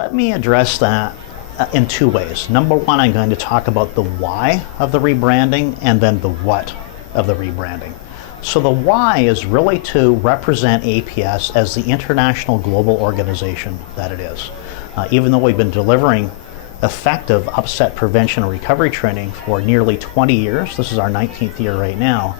Let me address that in two ways. Number one, I'm going to talk about the why of the rebranding and then the what of the rebranding. So the why is really to represent APS as the international global organization that it is. Even though we've been delivering effective upset prevention and recovery training for nearly 20 years, this is our 19th year right now,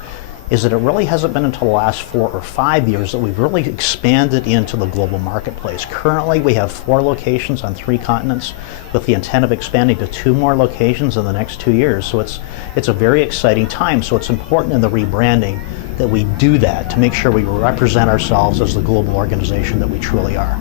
is that it really hasn't been until the last 4 or 5 years that we've really expanded into the global marketplace. Currently, we have 4 locations on 3 continents with the intent of expanding to 2 more locations in the next 2 years. So it's a very exciting time. So it's important in the rebranding that we do that to make sure we represent ourselves as the global organization that we truly are.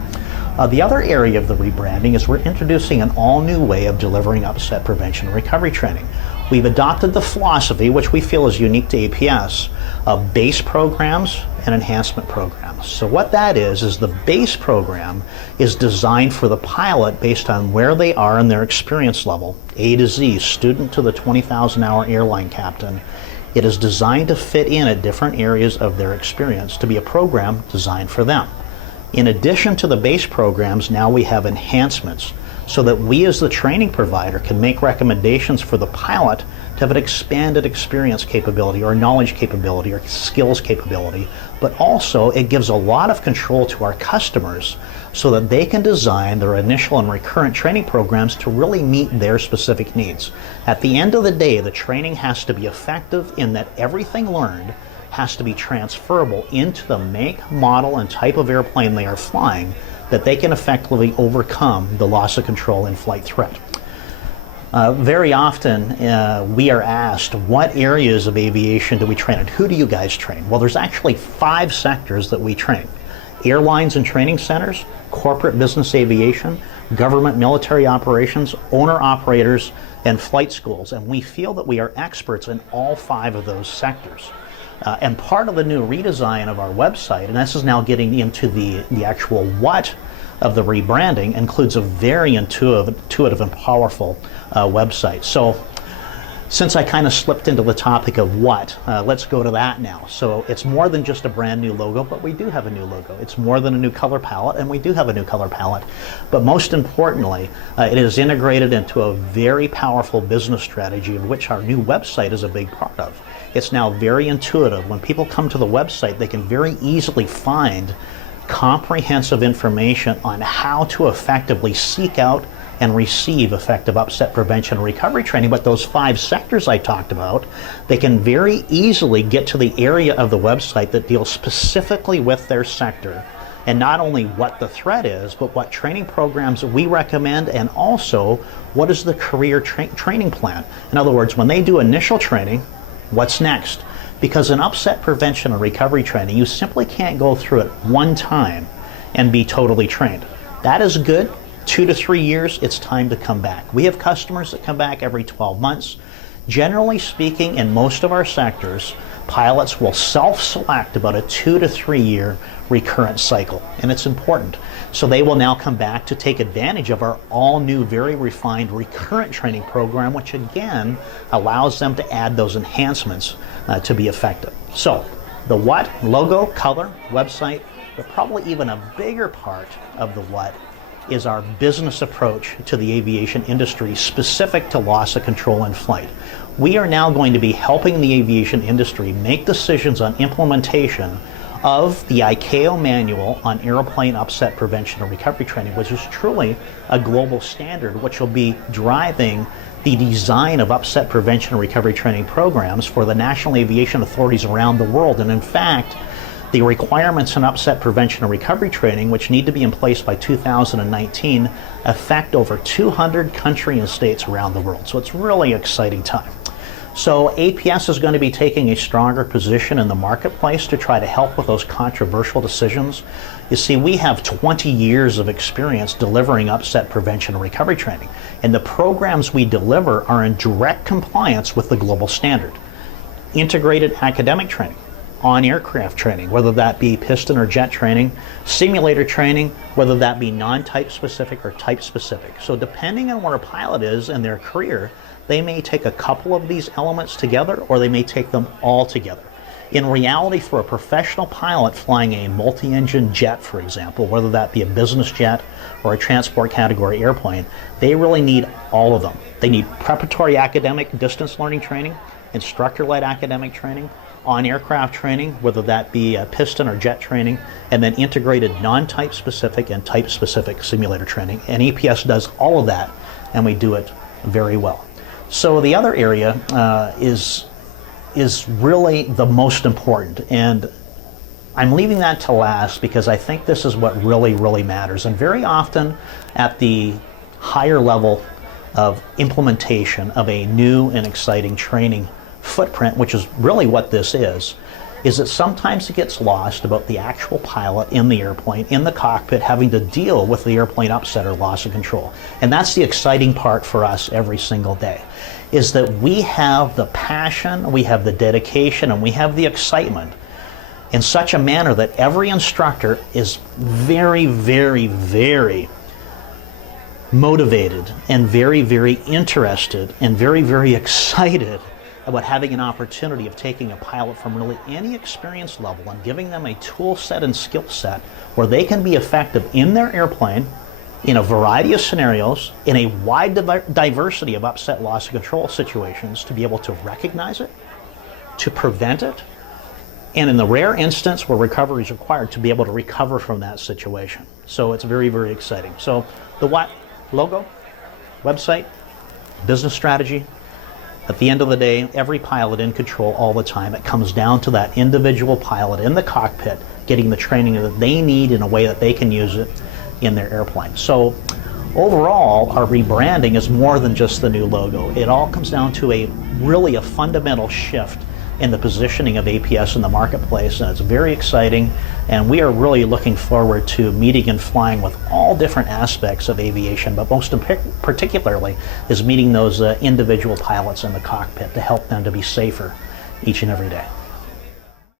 The other area of the rebranding is we're introducing an all-new way of delivering upset prevention and recovery training. We've adopted the philosophy, which we feel is unique to APS, of base programs and enhancement programs. So what that is the base program is designed for the pilot based on where they are in their experience level, A to Z, student to the 20,000-hour airline captain. It is designed to fit in at different areas of their experience to be a program designed for them. In addition to the base programs, now we have enhancements so that we as the training provider can make recommendations for the pilot to have an expanded experience capability or knowledge capability or skills capability, but also it gives a lot of control to our customers so that they can design their initial and recurrent training programs to really meet their specific needs. At the end of the day, the training has to be effective in that everything learned has to be transferable into the make, model, and type of airplane they are flying, that they can effectively overcome the loss of control in flight threat. Very often we are asked, what areas of aviation do we train and who do you guys train? Well, there's actually 5 sectors that we train. Airlines and training centers, corporate business aviation, government military operations, owner-operators, and flight schools. And we feel that we are experts in all 5 of those sectors. And part of the new redesign of our website, and this is now getting into the actual what of the rebranding, includes a very intuitive and powerful website. So since I kind of slipped into the topic of what, let's go to that now. So it's more than just a brand new logo, but we do have a new logo. It's more than a new color palette, and we do have a new color palette. But most importantly, it is integrated into a very powerful business strategy of which our new website is a big part of. It's now very intuitive. When people come to the website, they can very easily find comprehensive information on how to effectively seek out and receive effective upset prevention and recovery training. But those 5 sectors I talked about, they can very easily get to the area of the website that deals specifically with their sector, and not only what the threat is, but what training programs we recommend, and also what is the career training plan. In other words, when they do initial training, what's next? Because in upset prevention and recovery training, you simply can't go through it one time and be totally trained. That is good. 2 to 3 years, it's time to come back. We have customers that come back every 12 months. Generally speaking, in most of our sectors, pilots will self-select about a 2 to 3 year recurrent cycle, and it's important. So they will now come back to take advantage of our all-new, very refined recurrent training program, which again allows them to add those enhancements to be effective. So the what, logo, color, website, but probably even a bigger part of the what is our business approach to the aviation industry specific to loss of control in flight. We are now going to be helping the aviation industry make decisions on implementation of the ICAO manual on airplane upset prevention and recovery training, which is truly a global standard, which will be driving the design of upset prevention and recovery training programs for the national aviation authorities around the world. And in fact, the requirements in upset prevention and recovery training, which need to be in place by 2019, affect over 200 countries and states around the world. So it's really an exciting time. So APS is going to be taking a stronger position in the marketplace to try to help with those controversial decisions. You see, we have 20 years of experience delivering upset prevention and recovery training, and the programs we deliver are in direct compliance with the global standard. Integrated academic training, on-aircraft training, whether that be piston or jet training, simulator training, whether that be non-type specific or type specific. So depending on where a pilot is in their career, they may take a couple of these elements together, or they may take them all together. In reality, for a professional pilot flying a multi-engine jet, for example, whether that be a business jet or a transport category airplane, they really need all of them. They need preparatory academic distance learning training, instructor-led academic training, on-aircraft training, whether that be piston or jet training, and then integrated non-type specific and type specific simulator training. And APS does all of that, and we do it very well. So the other area is really the most important, and I'm leaving that to last because I think this is what really matters. And very often at the higher level of implementation of a new and exciting training footprint, which is really what this is that sometimes it gets lost about the actual pilot in the airplane, in the cockpit, having to deal with the airplane upset or loss of control. And that's the exciting part for us every single day, is that we have the passion, we have the dedication, and we have the excitement in such a manner that every instructor is very motivated and very interested and very excited about having an opportunity of taking a pilot from really any experience level and giving them a tool set and skill set where they can be effective in their airplane in a variety of scenarios, in a wide diversity of upset loss of control situations, to be able to recognize it, to prevent it, and in the rare instance where recovery is required, to be able to recover from that situation. So it's very exciting. So the what? Logo, website, business strategy. At the end of the day, every pilot in control all the time. It comes down to that individual pilot in the cockpit getting the training that they need in a way that they can use it in their airplane. So overall, our rebranding is more than just the new logo. It all comes down to a fundamental shift in the positioning of APS in the marketplace, and it's very exciting, and we are really looking forward to meeting and flying with all different aspects of aviation, but most particularly is meeting those individual pilots in the cockpit to help them to be safer each and every day.